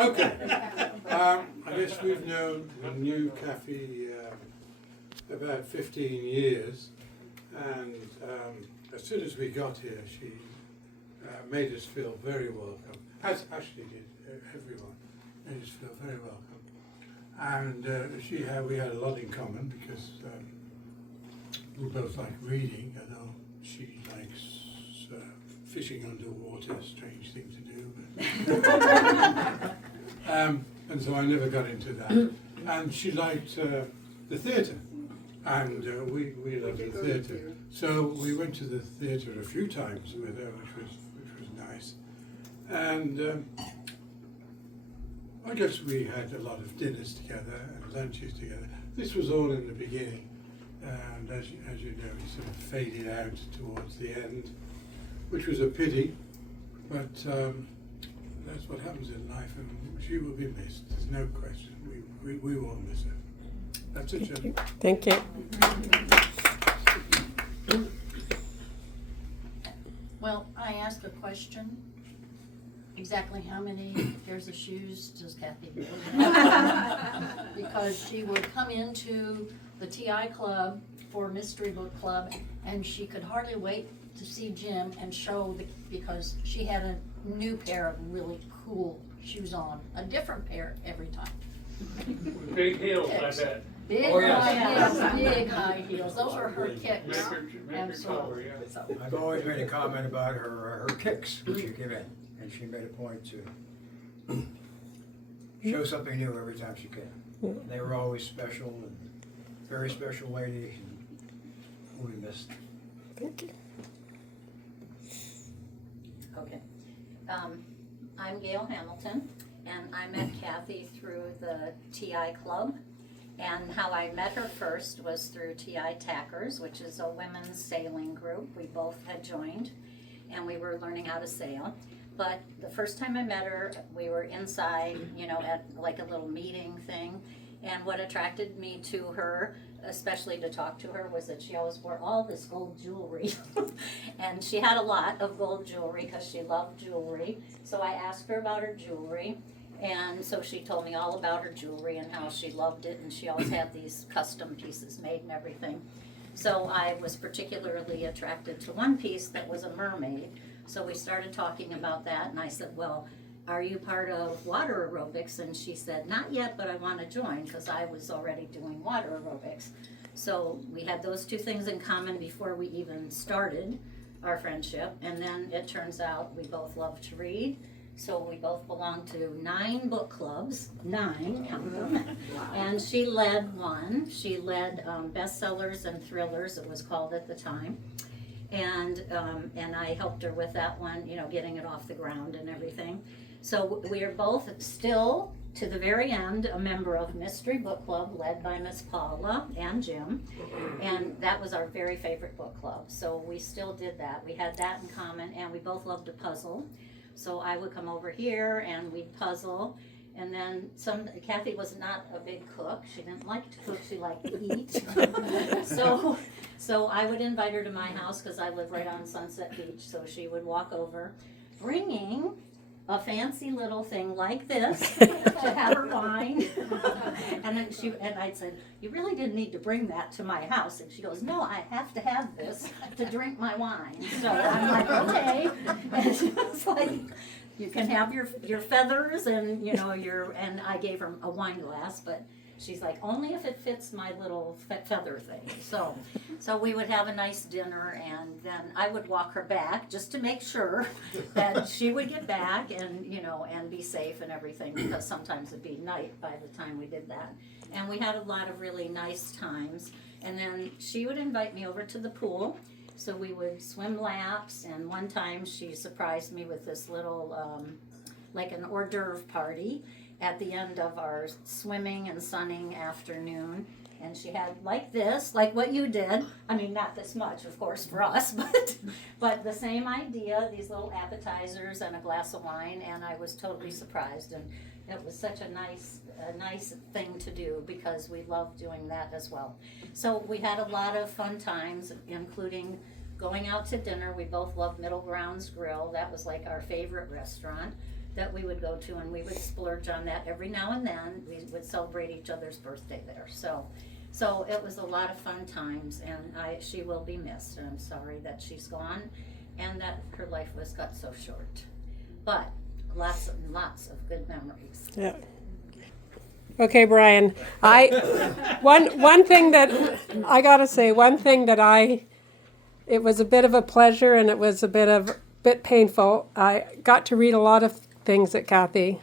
Okay. I guess we've known Kathy about 15 years, and as soon as we got here, she made us feel very welcome, as Ashley did, everyone made us feel very welcome. And we had a lot in common because we both like reading. I know she likes fishing underwater, strange thing to do. But and so I never got into that. And she liked the theatre, and we loved the theatre. So we went to the theatre a few times with her, which was nice. And I guess we had a lot of dinners together and lunches together. This was all in the beginning, and as you know, it sort of faded out towards the end, which was a pity, but that's what happens in life, and she will be missed. There's no question. We will miss her. That's it, Jen. Thank you. Well, I asked a question. Exactly how many pairs of shoes does Kathy wear? Because she would come into the TI Club for Mystery Book Club, and she could hardly wait to see Jim and show because she had a new pair of really cool shoes on, a different pair every time. Big heels, I bet. Big Oh, yes. high heels, big high heels. Those are her kicks. Make her color, yeah. So, I've always made a comment about her kicks when she came in, and she made a point to show something new every time she came. And they were always special, and very special lady, and who we missed. Thank you. Okay. I'm Gail Hamilton, and I met Kathy through the TI Club. And how I met her first was through TI Tackers, which is a women's sailing group. We both had joined, and we were learning how to sail. But the first time I met her, we were inside, at like a little meeting thing. And what attracted me to her, especially to talk to her, was that she always wore all this gold jewelry. And she had a lot of gold jewelry because she loved jewelry. So I asked her about her jewelry. And so she told me all about her jewelry and how she loved it, and she always had these custom pieces made and everything. So I was particularly attracted to one piece that was a mermaid. So we started talking about that, and I said, well, are you part of water aerobics? And she said, not yet, but I want to join, because I was already doing water aerobics. So we had those two things in common before we even started our friendship. And then it turns out we both love to read. So we both belong to 9 book clubs, 9, count them. And she led one. She led bestsellers and thrillers, it was called at the time. And I helped her with that one, getting it off the ground and everything. So we are both still, to the very end, a member of Mystery Book Club, led by Miss Paula and Jim. And that was our very favorite book club. So we still did that. We had that in common, and we both loved to puzzle. So I would come over here and we'd puzzle. And then Kathy was not a big cook. She didn't like to cook, she liked to eat. So I would invite her to my house because I live right on Sunset Beach. So she would walk over, bringing a fancy little thing like this to have her wine. And I'd said, you really didn't need to bring that to my house. And she goes, no, I have to have this to drink my wine. So I'm like, okay. And she was like, you can have your feathers and and I gave her a wine glass, but she's like, only if it fits my little feather thing. So we would have a nice dinner, and then I would walk her back just to make sure that she would get back and and be safe and everything, because sometimes it'd be night by the time we did that. And we had a lot of really nice times. And then she would invite me over to the pool. So we would swim laps, and one time she surprised me with this little, like an hors d'oeuvre party at the end of our swimming and sunning afternoon. And she had like this, like what you did. I mean, not this much, of course, for us, but the same idea, these little appetizers and a glass of wine, and I was totally surprised. And it was such a nice thing to do, because we love doing that as well. So we had a lot of fun times, including going out to dinner. We both loved Middle Grounds Grill. That was like our favorite restaurant that we would go to, and we would splurge on that every now and then. We would celebrate each other's birthday there. So it was a lot of fun times, and she will be missed, and I'm sorry that she's gone and that her life was cut so short. But lots and lots of good memories. Yeah. Okay, Brian. One thing that I gotta say, it was a bit of a pleasure and it was a bit painful. I got to read a lot of things that Kathy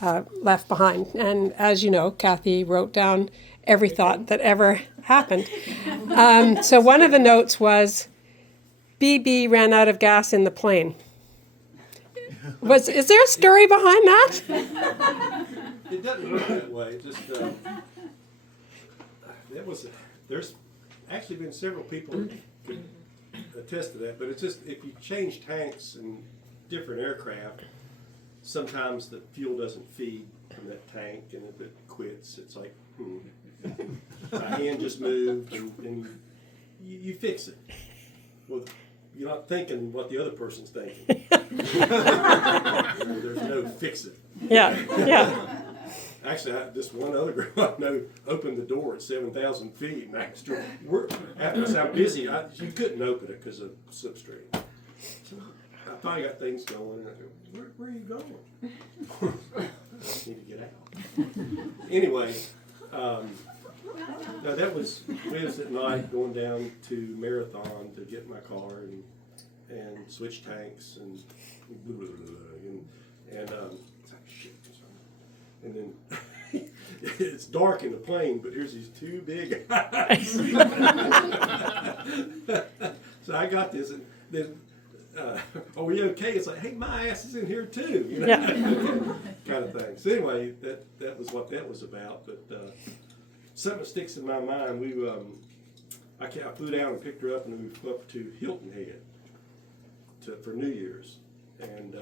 left behind, and as you know, Kathy wrote down every thought that ever happened. So one of the notes was, BB ran out of gas in the plane. Is there a story behind that? It doesn't work that way. It just there's actually been several people that could attest to that. But it's just if you change tanks in different aircraft, sometimes the fuel doesn't feed from that tank, and if it quits, it's like my hand just moved, and you fix it. Well, you're not thinking what the other person's thinking. There's no fix it. Yeah. Actually, this one other girl I know opened the door at 7,000 feet, and after I'm busy, you couldn't open it because of substrate. So I finally got things going, and I go, where are you going? I just need to get out. Anyway, no, we was at night going down to Marathon to get my car and switch tanks and it's like shit. And then it's dark in the plane, but here's these two big eyes. So I got this, and then, are we okay? It's like, hey, my ass is in here too, you know, Yeah. kind of thing. So anyway, that was what that was about. But something sticks in my mind. I flew down and picked her up, and we flew up to Hilton Head for New Year's, and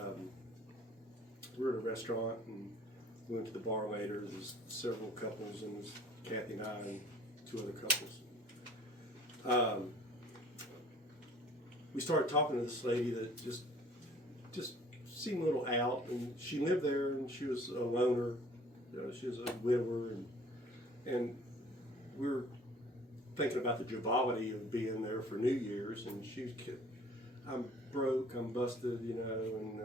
we were at a restaurant and went to the bar later. There's several couples, and there's Kathy and I and two other couples. We started talking to this lady that just seemed a little out, and she lived there, and she was a loner. She was a widower, and we were thinking about the joviality of being there for New Year's, and I'm broke, I'm busted, you know, and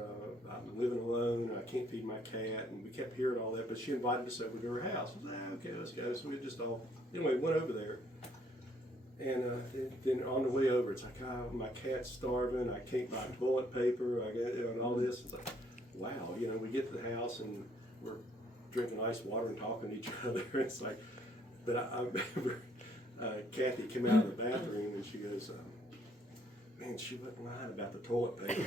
I'm living alone, and I can't feed my cat, and we kept hearing all that, but she invited us over to her house. I was like, okay, let's go. So we just anyway, went over there, and then on the way over, it's like, my cat's starving, I can't buy toilet paper, and all this. It's like, wow, you know, we get to the house, and we're drinking ice water and talking to each other. It's like, but I remember Kathy came out of the bathroom, and she goes, man, she wasn't lying about the toilet paper.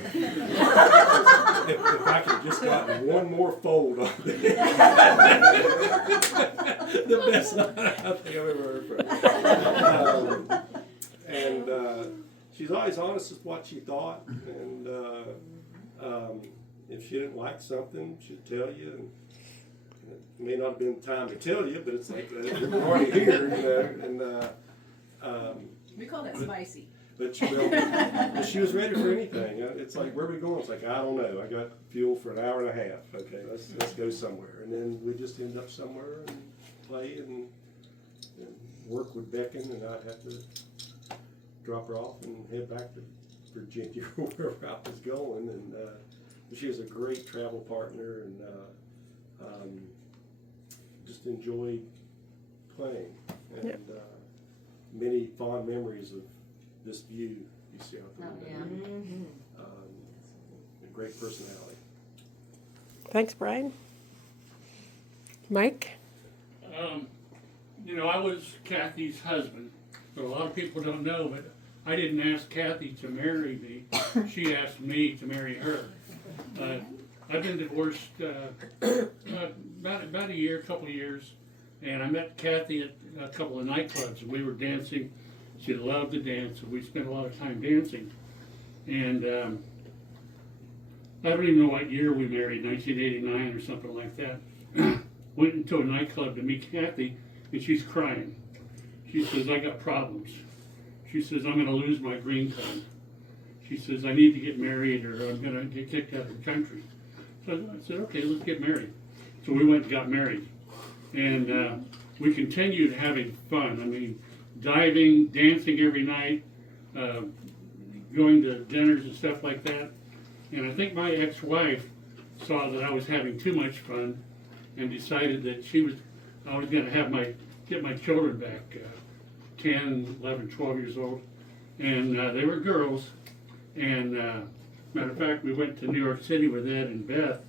if I could just gotten one more fold on it. The best line I think I've ever heard from. And she's always honest with what she thought. And if she didn't like something, she'd tell you. And it may not have been time to tell you, but it's like, you're already here, you know. And we call that spicy. But she was ready for anything. It's like, where are we going? It's like, I don't know. I got fuel for an hour and a half. Okay, let's go somewhere. And then we just end up somewhere and play and work with beckon, and I'd have to drop her off and head back to Virginia or wherever I was going. And she was a great travel partner, and just enjoyed playing. And many fond memories of this view you see out the window. A great personality. Thanks, Brian. Mike? You know, I was Kathy's husband, but a lot of people don't know, but I didn't ask Kathy to marry me. She asked me to marry her. I've been divorced about a couple of years, and I met Kathy at a couple of nightclubs, and we were dancing. She loved to dance, and we spent a lot of time dancing. And I don't even know what year we married, 1989 or something like that. Went into a nightclub to meet Kathy, and she's crying. She says, I got problems. She says, I'm gonna lose my green card. She says, I need to get married or I'm gonna get kicked out of the country. So I said, okay, let's get married. So we went and got married. And we continued having fun. I mean, diving, dancing every night, going to dinners and stuff like that. And I think my ex-wife saw that I was having too much fun and decided that I was gonna get my children back, 10, 11, 12 years old. And they were girls. And matter of fact, we went to New York City with Ed and Beth.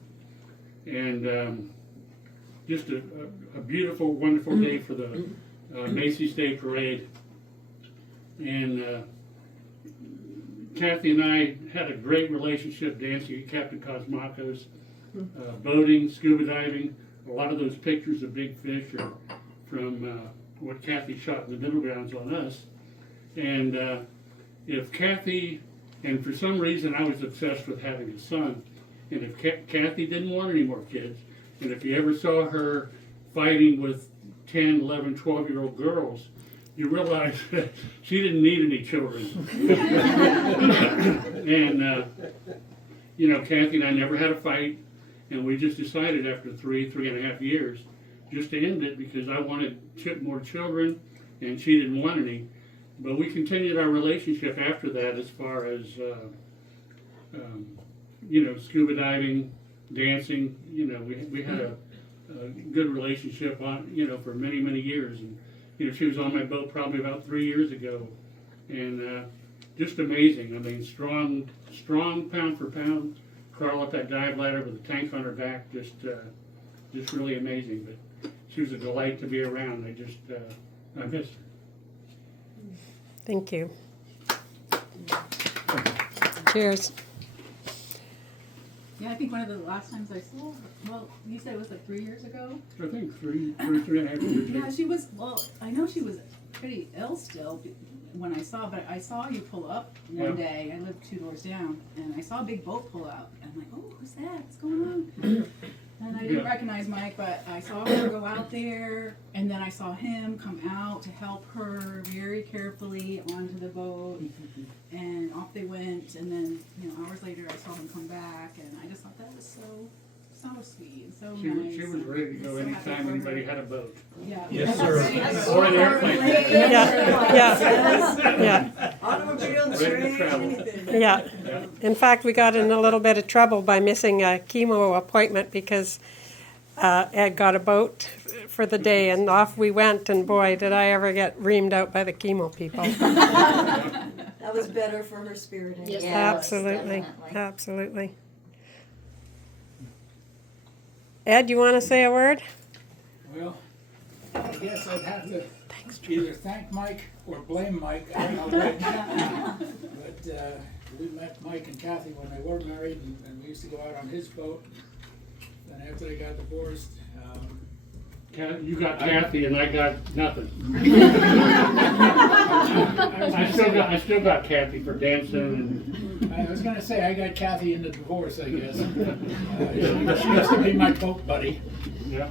And just a beautiful, wonderful day for the Macy's Day Parade. And Kathy and I had a great relationship dancing at Captain Cosmaco's, boating, scuba diving. A lot of those pictures of big fish are from what Kathy shot in the Middle Grounds on us. And if Kathy, and for some reason I was obsessed with having a son, and if Kathy didn't want any more kids, and if you ever saw her fighting with 10, 11, 12-year-old girls, you realize that she didn't need any children. And, you know, Kathy and I never had a fight, and we just decided after 3.5 years just to end it because I wanted more children, and she didn't want any. But we continued our relationship after that as far as, you know, scuba diving, dancing. You know, we had a good relationship on, you know, for many, many years. And, you know, she was on my boat probably about 3 years ago. And just amazing. I mean, strong pound for pound. Crawl up that dive ladder with a tank on her back, just really amazing. But she was a delight to be around. I missed her. Thank you. Cheers. Yeah, I think one of the last times I saw, well, you said it was like 3 years ago? I think 3.5 years. Yeah, she was, well, I know she was pretty ill still when I saw, but I saw you pull up one day. I lived 2 doors down, and I saw a big boat pull out. And I'm like, oh, who's that? What's going on? And I didn't recognize Mike, but I saw her go out there, and then I saw him come out to help her very carefully onto the boat, and off they went. And then, you know, hours later, I saw him come back, and I just thought that was so sweet and so nice. She was ready to go anytime anybody had a boat. Yeah. Yes, sir. Or an airplane. Yeah. Automobile, Ready to travel. train, anything. Yeah. In fact, we got in a little bit of trouble by missing a chemo appointment because Ed got a boat for the day, and off we went, and boy, did I ever get reamed out by the chemo people. That was better for her spirit. Yes, Yeah. Absolutely, definitely. absolutely. Ed, you want to say a word? Well, I guess I'd have to either thank Mike or blame Mike, I don't know which. But we met Mike and Kathy when they were married, and we used to go out on his boat. Then after they got divorced, You got Kathy and I got nothing. I still got Kathy for dancing I was gonna say, I got Kathy in the divorce, I guess. She used to be my boat buddy. and yeah.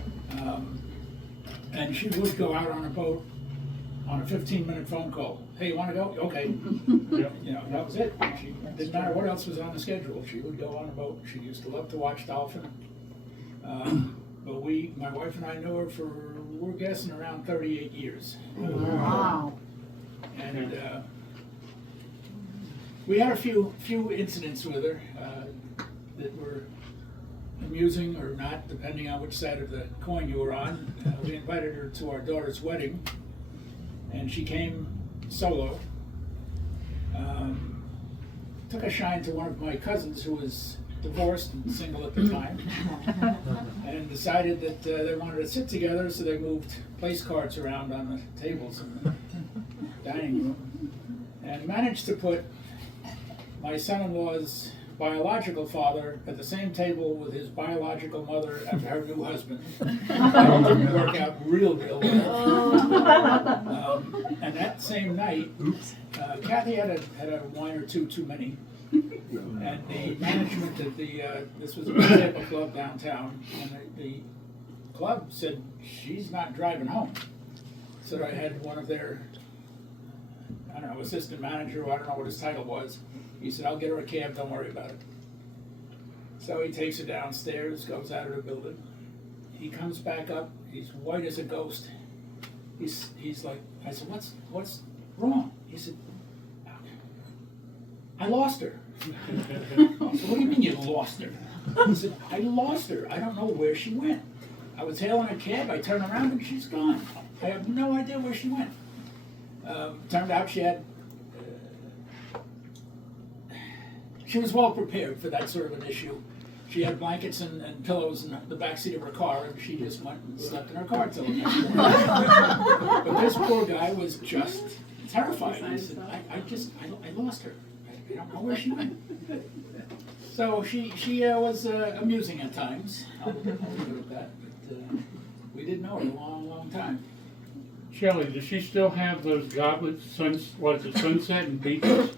And she would go out on a boat on a 15-minute phone call. Hey, you wanna go? Okay. Yep. You know, that was it. She didn't matter what else was on the schedule. She would go on a boat. She used to love to watch dolphin. But my wife and I knew her for, we're guessing, around 38 years. Wow. And we had a few incidents with her that were amusing or not, depending on which side of the coin you were on. We invited her to our daughter's wedding, and she came solo. Took a shine to one of my cousins who was divorced and single at the time, and decided that they wanted to sit together, so they moved place cards around on the tables in the dining room, and managed to put my son-in-law's biological father at the same table with his biological mother and her new husband. That didn't work out real well. And that same night, Kathy had a wine or two too many. And the management of this was a newspaper club downtown, and the club said, she's not driving home. So I had one of their, I don't know, assistant manager, or I don't know what his title was. He said, I'll get her a cab, don't worry about it. So he takes her downstairs, goes out of the building. He comes back up, he's white as a ghost. He's like, I said, what's wrong? He said, I lost her. I said, what do you mean you lost her? He said, I lost her. I don't know where she went. I was hailing a cab, I turned around and she's gone. I have no idea where she went. Turned out she was well prepared for that sort of an issue. She had blankets and pillows in the backseat of her car, and she just went and slept in her car till the next morning. But this poor guy was just terrified. He said, I lost her. I don't know where she went. So she was amusing at times. I'll leave it at that. But we didn't know her a long, long time. Shelley, does she still have those goblets, Sunset and Beaches?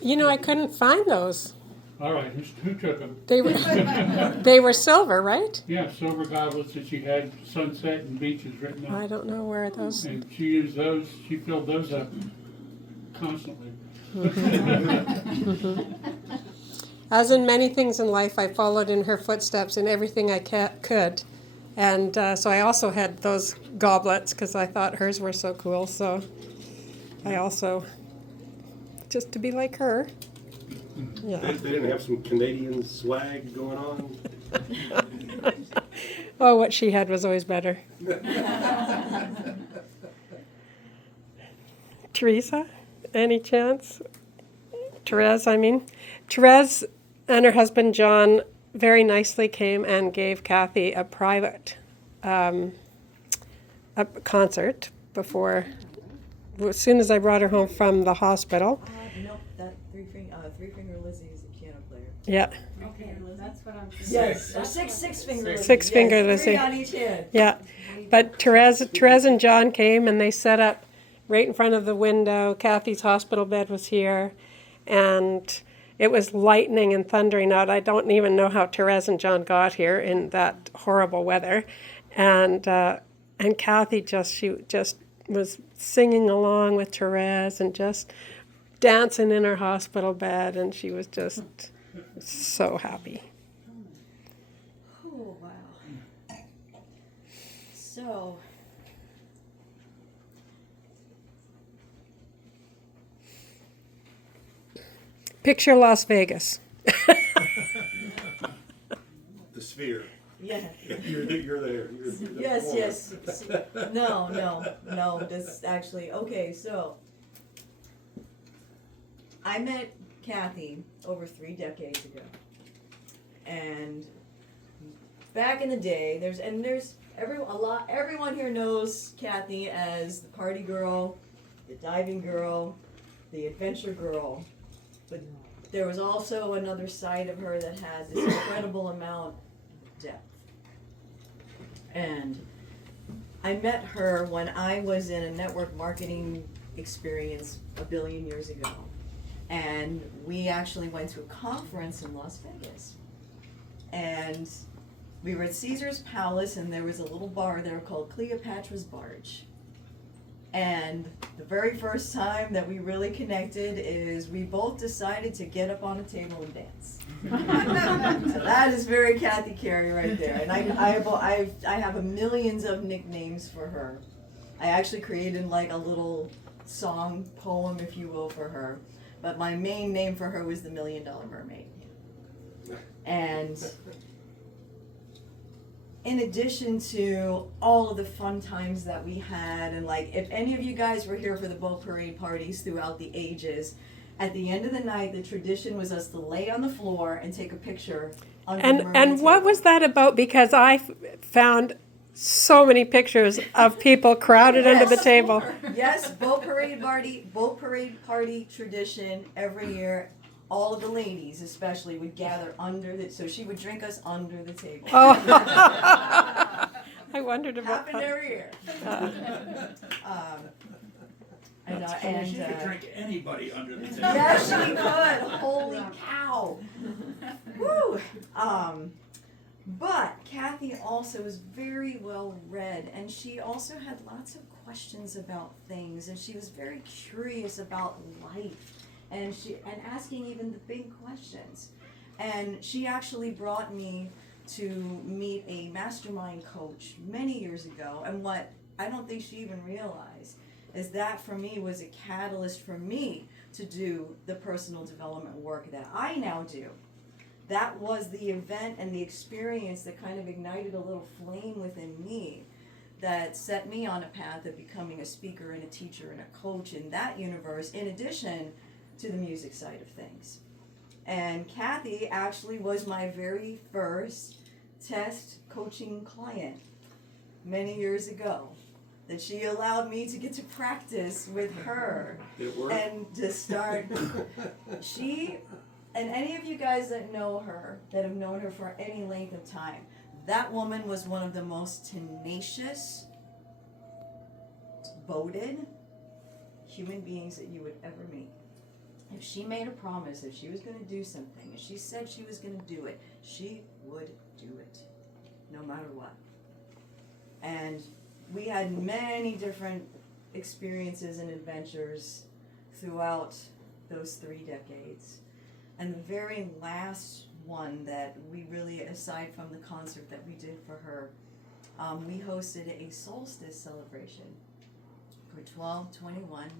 You know, I couldn't find those. All right, who took them? They were silver, right? Yeah, silver goblets that she had Sunset and Beaches written on. I don't know where those. And she used those, she filled those up constantly. As in many things in life, I followed in her footsteps in everything I could. And so I also had those goblets because I thought hers were so cool. So I also, just to be like her. Yeah. They didn't have some Canadian swag going on. Oh, what she had was always better. Teresa, any chance? Therese, I mean. Therese and her husband John very nicely came and gave Kathy a private a concert before, as soon as I brought her home from the hospital. Nope, that Three Finger Lizzie is a piano player. Yeah. Okay, that's what I'm saying. Yes, or six finger Lizzie. Six finger yes, Lizzie. 3 on each hand. Yeah, but Therese and John came and they set up right in front of the window. Kathy's hospital bed was here, and it was lightning and thundering out. I don't even know how Therese and John got here in that horrible weather, and Kathy she just was singing along with Therese and just dancing in her hospital bed, and she was just so happy. Oh, wow. So, Picture Las Vegas. The Sphere. yeah. You're there. You're the Yes, corner. yes. No. This actually, okay, so I met Kathy over 3 decades ago. And back in the day, everyone here knows Kathy as the party girl, the diving girl, the adventure girl. But there was also another side of her that had this incredible amount of depth. And I met her when I was in a network marketing experience a billion years ago. And we actually went to a conference in Las Vegas. And we were at Caesar's Palace, and there was a little bar there called Cleopatra's Barge. And the very first time that we really connected is we both decided to get up on a table and dance. So that is very Kathy Carey right there. And I have millions of nicknames for her. I actually created like a little song poem, if you will, for her. But my main name for her was the $1 Million Mermaid. And in addition to all of the fun times that we had, and like if any of you guys were here for the boat parade parties throughout the ages, at the end of the night the tradition was us to lay on the floor and take a picture under the mermaid And what table. was that about? Because I found so many pictures of people crowded under the table. Yes, boat parade party tradition every year. All of the ladies, especially, would gather so she would drink us under the table. Oh, I wondered about Happened that. every year. And She could drink anybody under the table. yes, she could. Holy cow! Woo! But Kathy Kathy also was very well read, and she also had lots of questions about things, and she was very curious about life, and asking even the big questions. And she actually brought me to meet a mastermind coach many years ago, and what I don't think she even realized is that for me was a catalyst for me to do the personal development work that I now do. That was the event and the experience that kind of ignited a little flame within me that set me on a path of becoming a speaker and a teacher and a coach in that universe, in addition to the music side of things. And Kathy actually was my very first test coaching client many years ago, that she allowed me to get to practice with her. It worked. And to start, and any of you guys that know her, that have known her for any length of time, that woman was one of the most tenacious, devoted human beings that you would ever meet. If she made a promise, if she was going to do something, if she said she was going to do it, she would do it, no matter what. And we had many different experiences and adventures throughout those 3 decades. And the very last one that we really, aside from the concert that we did for her, we hosted a solstice celebration for 12/21/21.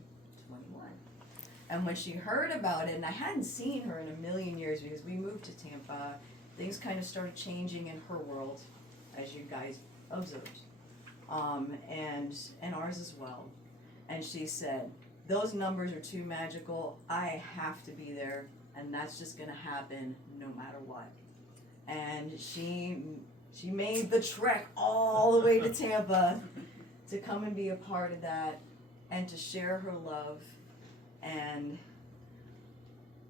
And when she heard about it, and I hadn't seen her in a million years because we moved to Tampa, things kind of started changing in her world, as you guys observed, and ours as well. And she said, those numbers are too magical, I have to be there, and that's just gonna happen no matter what. And she made the trek all the way to Tampa to come and be a part of that and to share her love. And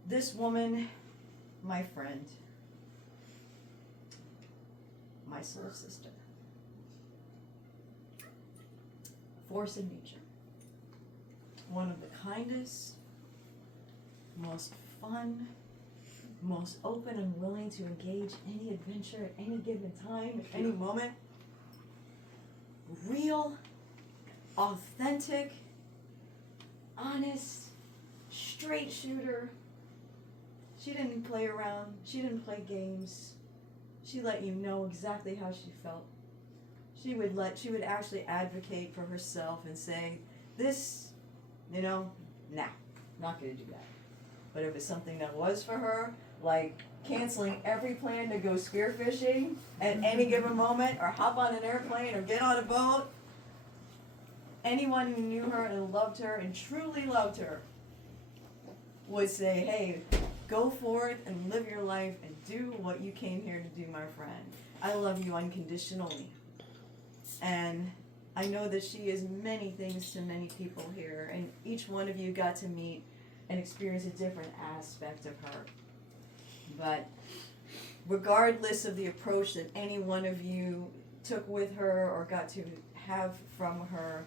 this woman, my friend, my soul sister, force in nature, one of the kindest, most fun, most open and willing to engage any adventure at any given time, at any moment, real, authentic, honest, straight shooter. She didn't play around. She didn't play games. She let you know exactly how she felt. She would actually advocate for herself and say, this, nah, not gonna do that. But if it's something that was for her, like canceling every plan to go spearfishing at any given moment, or hop on an airplane, or get on a boat, anyone who knew her and loved her and truly loved her would say, hey, go forth and live your life and do what you came here to do, my friend. I love you unconditionally. And I know that she is many things to many people here, and each one of you got to meet and experience a different aspect of her. But regardless of the approach that any one of you took with her or got to have from her,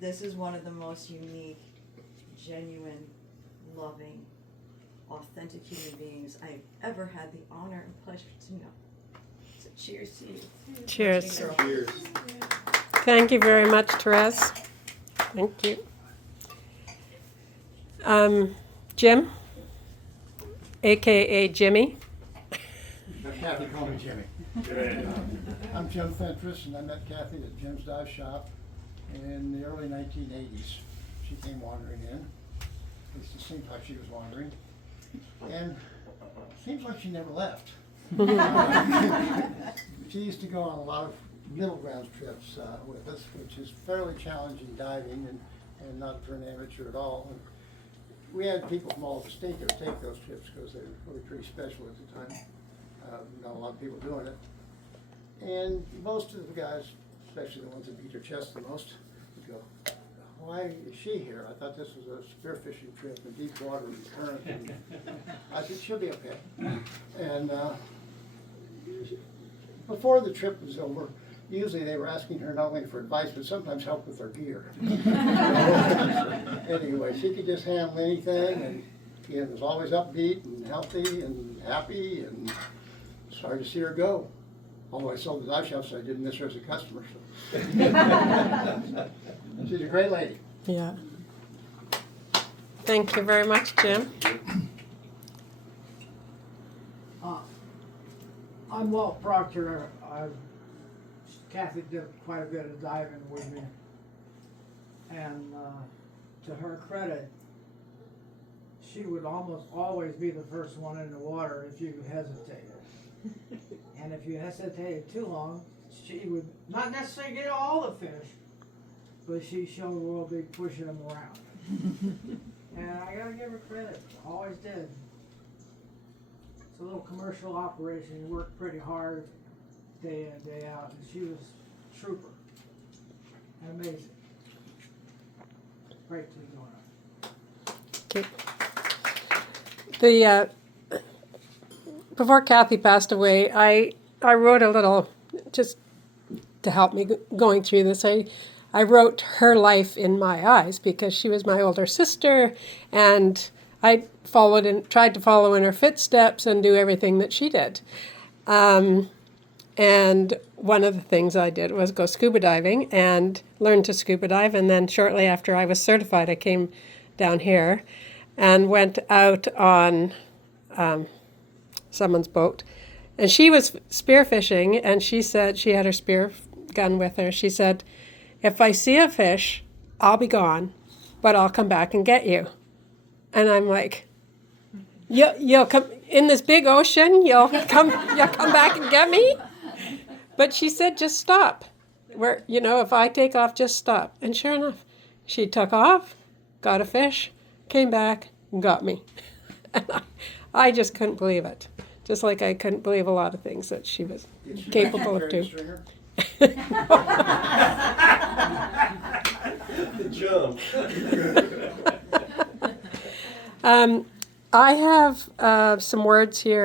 this is one of the most unique, genuine, loving, authentic human beings I've ever had the honor and pleasure to know. So cheers to you. Cheers. Cheers. Thank you very much, Therese. Thank you. Jim, AKA Jimmy. Kathy, call me Jimmy. I'm Jim Fentress, and I met Kathy at Jim's Dive Shop in the early 1980s. She came wandering in. At least it seemed like she was wandering. And it seems like she never left. She used to go on a lot of middle ground trips with us, which is fairly challenging diving and not for an amateur at all. And we had people from all over the state that would take those trips because they were really pretty special at the time. Not a lot of people doing it. And most of the guys, especially the ones that beat their chest the most, would go, why is she here? I thought this was a spearfishing trip in deep water and current. And I said, she'll be okay. And before the trip was over, usually they were asking her not only for advice, but sometimes help with their gear. Anyway, she could just handle anything, and was always upbeat and healthy and happy, and sorry to see her go. Although I sold the dive shop, so I didn't miss her as a customer, so. She's a great lady. Yeah. Thank you very much, Jim. I'm Walt Proctor. Kathy did quite a bit of diving with me. And to her credit, she would almost always be the first one in the water if you hesitated. And if you hesitated too long, she would not necessarily get all the fish, but she sure will be pushing them around. And I gotta give her credit, always did. It's a little commercial operation, you work pretty hard day in, day out, and she was a trooper. And amazing. Great to be going on. Okay. Before Kathy passed away, I wrote a little, just to help me going through this. I wrote her life in my eyes because she was my older sister, and I followed and tried to follow in her footsteps and do everything that she did. And one of the things I did was go scuba diving and learn to scuba dive. And then shortly after I was certified, I came down here and went out on someone's boat. And she was spearfishing, and she said, she had her spear gun with her. She said, "If I see a fish, I'll be gone, but I'll come back and get you." And I'm like, you'll come in this big ocean, you'll come back and get me? But she said, just stop. If I take off, just stop. And sure enough, she took off, got a fish, came back, and got me. And I just couldn't believe it. Just like I couldn't believe a lot of things that she was capable of doing. Good job. I have some words here